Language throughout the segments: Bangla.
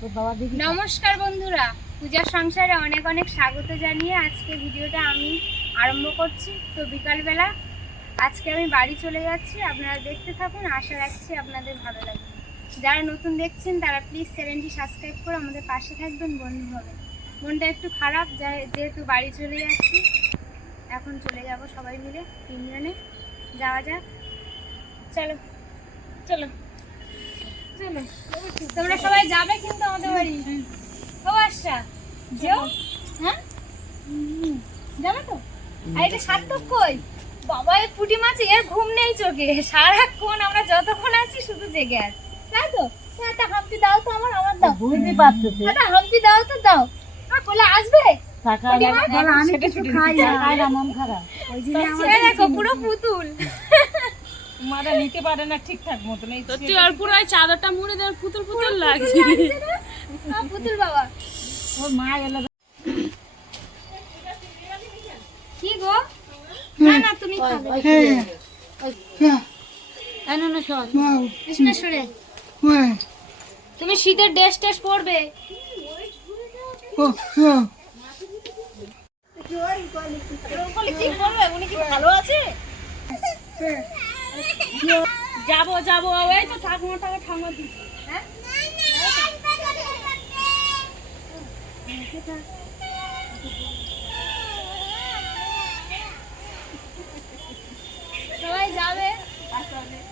নমস্কার বন্ধুরা, পূজার সংসারে অনেক অনেক স্বাগত জানিয়ে আজকে ভিডিওটা আমি আরম্ভ করছি। তো বিকালবেলা আজকে আমি বাড়ি চলে যাচ্ছি, আপনারা দেখতে থাকুন, আশা রাখছি আপনাদের ভালো লাগবে। যারা নতুন দেখছেন তারা প্লিজ চ্যানেলটি সাবস্ক্রাইব করে আমাদের পাশে থাকবেন, বন্ধু হবেন। মনটা একটু খারাপ যেহেতু বাড়ি চলে যাচ্ছি, এখন চলে যাব সবাই মিলে, তিনজনে যাওয়া যাক। চলো চলো চলো, তোমরা সবাই যাবে কিন্তু আমাদের বাড়ি। ও আচ্ছা যেও, হ্যাঁ যাবে তো। আর এটা সার্থক কই বাবা, এই পুঁটি মাছ এর ঘুম নেই চোখে, সারাক্ষণ আমরা যতক্ষণ আছি শুধু জেগে আছি, তাই তো। একটা হাম্পি দাও তো, আমার দাও, বুঝতে পারছো, একটা হাম্পি দাও তো, দাও। আর বলে আসবে আমি কিছু খাই না, মন খারাপ ওই জন্য আমার দেখো পুরো পুতুল মারা নিতে পারে না ঠিকঠাক মতো নেই সত্যি। আর পুরো ওই চাদরটা মুড়ে দেওয়ার পুতুল পুতুল লাগছে। পুতুল বাবা, ওর মা এলো। কি গো? না না তুমি খাবে। না না সর, না সরে। তুমি শীতের ড্রেস টেস পরবে। উনি কি ভালো আছে? যাবো যাবো, ওই তো ঠাকুমাটাকে ঠাকুমা দিচ্ছি। হ্যাঁ সবাই যাবে,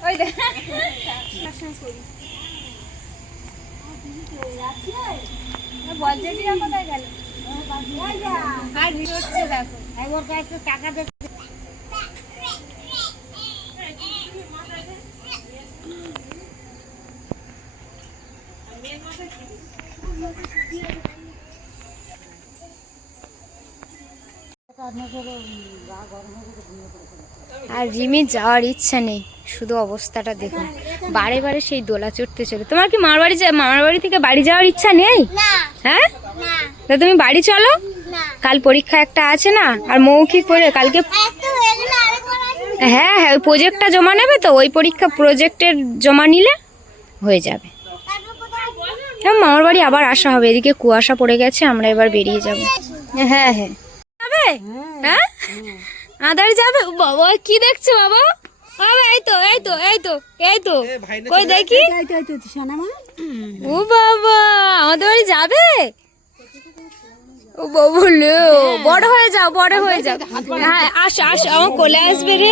ওই দেখ বজ্রটিরা কোথায় গেল? আর হচ্ছে দেখো, একবার কয়েকটা টাকা দেখো। আর রিমির যাওয়ার ইচ্ছা নেই, শুধু অবস্থাটা দেখুন, বারে বারে সেই দোলা চড়তে চলে। তোমার কি মামার বাড়ি থেকে বাড়ি যাওয়ার ইচ্ছা নেই? হ্যাঁ, তা তুমি বাড়ি চলো, কাল পরীক্ষা একটা আছে না, আর মৌখিক পড়ে কালকে। হ্যাঁ হ্যাঁ, ওই প্রজেক্টটা জমা নেবে তো, ওই পরীক্ষা প্রজেক্টের জমা নিলে হয়ে যাবে। হ্যাঁ, মামার বাড়ি আবার আসা হবে, এদিকে কুয়াশা পড়ে গেছে, আমরা এবার বেরিয়ে যাব। হ্যাঁ হ্যাঁ যাবে, হ্যাঁ আদার যাবে। বাবা কি দেখছো বাবা? বাবা এই তো এই তো এই তো এই তো, কই দেখি। ও বাবা, আমাদের বাড়ি যাবে? ও বাবা লো, বড় হয়ে যাও, বড় হয়ে যাও। হ্যাঁ আসো আসো, আমার কোলে আসবে রে।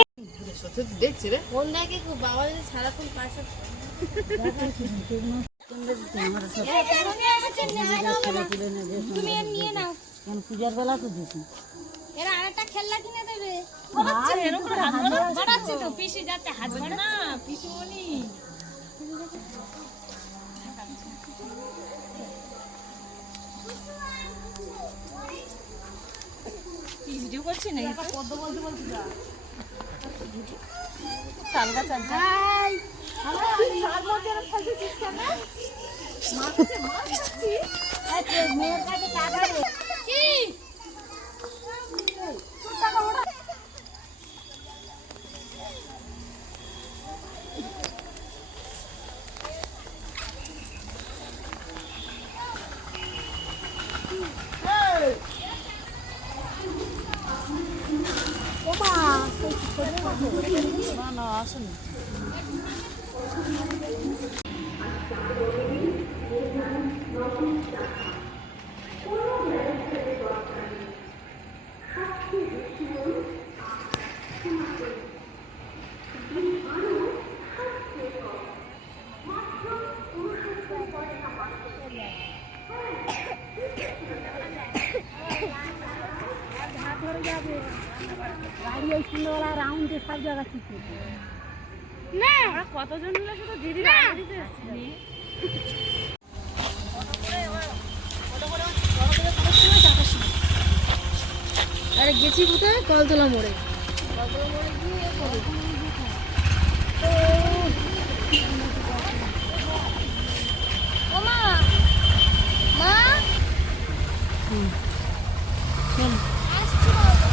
দেখছি রে ফোন দেখে বাবা যদি সারাক্ষণ পাশে। তুমি নিয়ে নাও, পূজার বেলা তো দিছি। এরা আরেকটা খেলনা কিনে দেবে। বাড়াচ্ছে তো, পিসি যাচ্ছে হাত বাড়া না, পিসিমণি। ভিডিও করছি না, পদ্ম বলতে বলছি যা শাল গাছ আছে। হাই শাল মধ্যে ফেলছিস কেন? মারছি মেয়ের কাছে টাকা দে। কি টাকা ওড়া? না না আসেনি। গাড়ি ওই সন্ধ্যাবেলা রাউন্ডে সব জায়গা ঠিক না আমরা কতজন মিলে শুধু দিদি দিতে এসেছি। আরে গেছি কোথায়? কলতলা মোড়ে। ও মা, মা আসছি বাবা।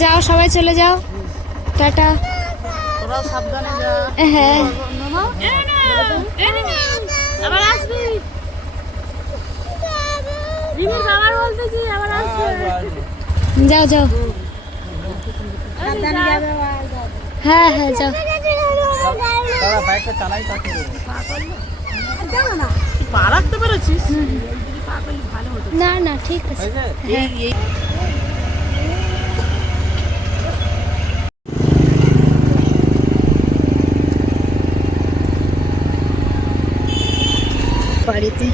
যাও সবাই চলে যাও, টাটা। তোরাও সাবধানে যা। হ্যাঁ আবার আসবি। রিমির বাবার বলতেছি আবার আসবে। যাও যাও, হ্যাঁ হ্যাঁ যাও। পা রাখতে পেরেছিস? না না ঠিক আছে। হ্যাঁ। বাড়িতে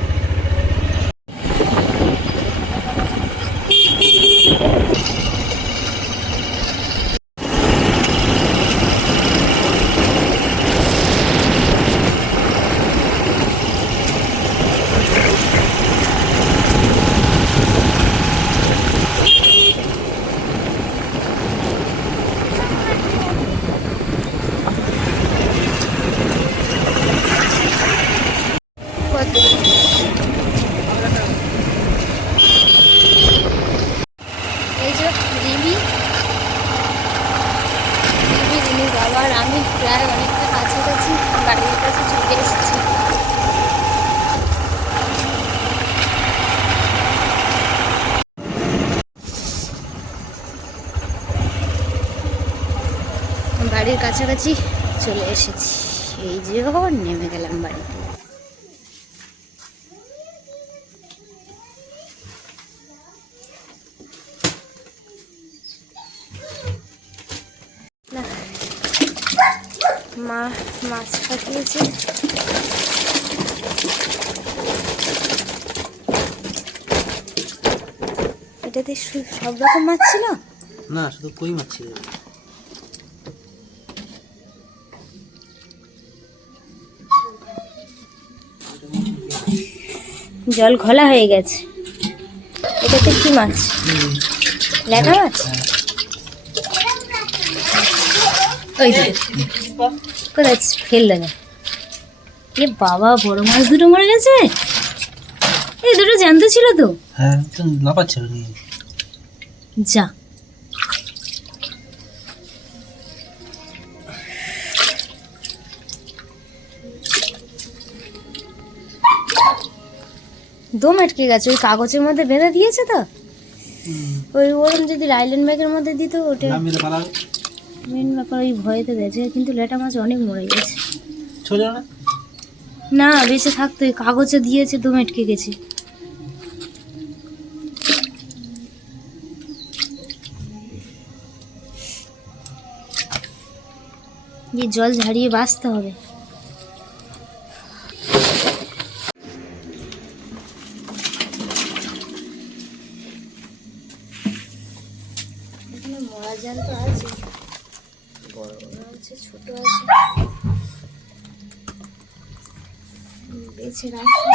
এই যে রিমির বাবা আর আমি প্রায় অনেকটা কাছাকাছি বাড়ির কাছে চলে এসেছি। বাড়ির কাছাকাছি চলে এসেছি, এই যে নেমে গেলাম বাড়িতে। মা মাছ পাঠিয়েছে, এটাতে সব রকম মাছ ছিল না, শুধু কই মাছ ছিল। জল ঘোলা হয়ে গেছে। এটাতে কি মাছ? ল্যাটা মাছ। ওই যে কোথায় ফেললো না? এ বাবা, বড় মাছ দুটো মরে গেছে। এই দুটো জ্যান্ত ছিল তো। হ্যাঁ, তো লাফাচ্ছিল। যা, দম আটকে গেছে। ওই কাগজের মধ্যে বেঁধে দিয়েছে তো। ওই ওরম যদি লাইলন ব্যাগের মধ্যে দিত ওটা মেন ব্যাপার। ওই ভয়েতে গেছে, কিন্তু লেটা মাছ অনেক মরে গেছে। ছোট না, না বেঁচে থাকতো, ওই কাগজে দিয়েছে, দম আটকে গেছে। গিয়ে জল ঝাড়িয়ে বাঁচতে হবে। এখানে মরা জ্যান্ত আছে, বড় বড় আছে, ছোট আছে, বেছে রাখছি।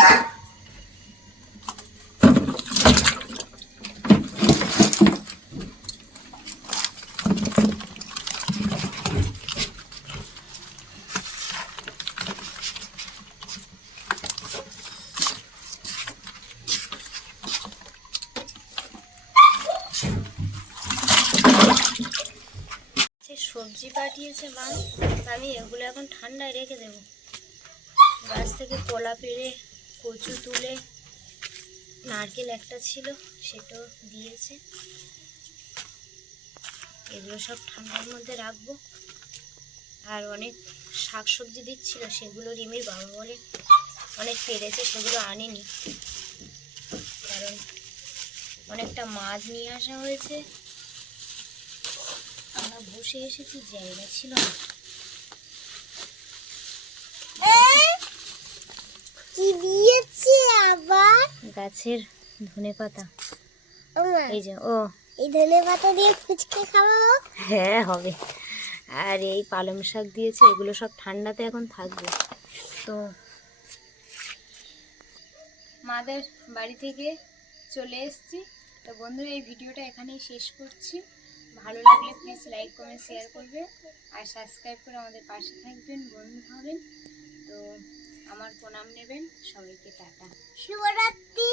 সবজি পাঠিয়েছে মা, আমি এগুলো এখন ঠান্ডায় রেখে দেবো। গাছ থেকে কলা পেড়ে, কচু তুলে, নারকেল একটা ছিল সেটাও দিয়েছে। এগুলো সব ঠান্ডার মধ্যে রাখবো। আর অনেক শাক সবজি দিচ্ছিল, সেগুলো রিমির বাবা বলে অনেক পেরেছে, সেগুলো আনেনি। কারণ অনেকটা মাছ নিয়ে আসা হয়েছে, আমরা বসে এসেছি, জায়গা ছিল না। কি দিয়েছে আবার? গাছের ধনেপাতা। এই যে ও, এই ধনেপাতা দিয়ে ফুচকা খাওয়াও? হ্যাঁ হবে। আর এই পালং শাক দিয়েছে, এগুলো সব ঠান্ডাতে এখন থাকবে। তো মাদের বাড়ি থেকে চলে এসেছি। তো বন্ধুরা, এই ভিডিওটা এখানেই শেষ করছি। ভালো লাগলে প্লিজ লাইক কমেন্ট শেয়ার করবে আর সাবস্ক্রাইব করে আমাদের পাশে থাকবেন, বন্ধু হবেন। তো আমার প্রণাম নেবেন, সবাইকে টাটা, শুভরাত্রি।